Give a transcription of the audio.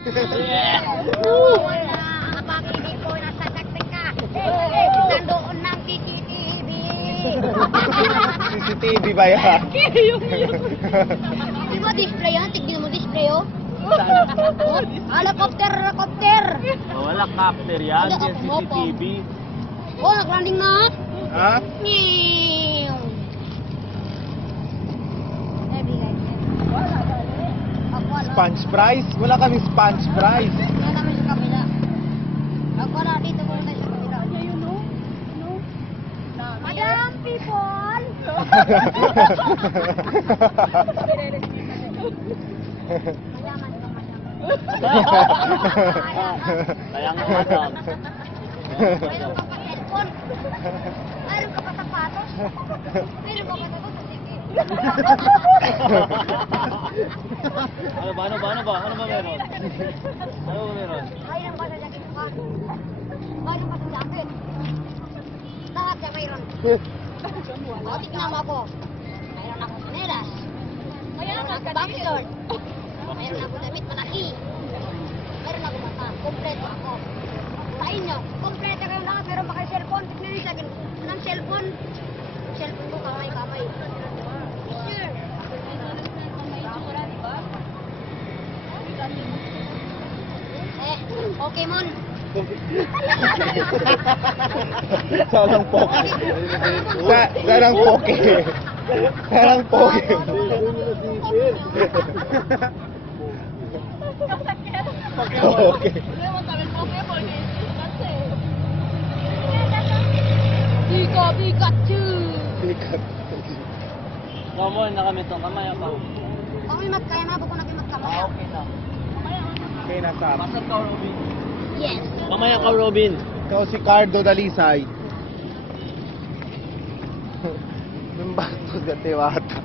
Wala, kapag hindi ko nasasaktan ka. Nandoon ng CCTV. CCTV ba yan? Di ba display yan? Tignan mo display, oh. Helicopter. Wala capter yan, Wala, yan ako, CCTV. Oh, nag-landing na. Ha? Meow. Wala. Sponge fries? Wala kami sponge fries. Yan kami sa kabila. Ako na dito muna tayo sa kabila. Madam people! Mayaman ka, Kaya nga madam. Mayroon ka pa cellphone. Mayroon ka pa sapatos. Mayroon ka pa sapatos. Sige. Ano ba? Ano ba meron? Ano ba meron? Mayroon pa sa jacket ka. Mayroon pa sa jacket. Lahat yan mayroon. O, tignan mo ako. Mayroon ako sanelas. Mayroon ako backshort. Mayroon ako damit malaki. Mayroon ako mata. Kompleto ako. Sa inyo, kompleto kayong lahat. Meron pa kayo cellphone. Tignan niyo sa akin. Anong cellphone? Cellphone ko, kamay-kamay. Sure. Pokemon. Sarang poke. Sarang poke. Sarang poke. Okay. Pikachu. Kamu na kami itong kamay ako. Kami kaya na ako na kayo magkamay. Okay na. Okay na, Sam. Pasok ka, Robin. Yes. Kamaya ka, Robin. Ikaw si Cardo Dalisay. Nung bato sa tiwata.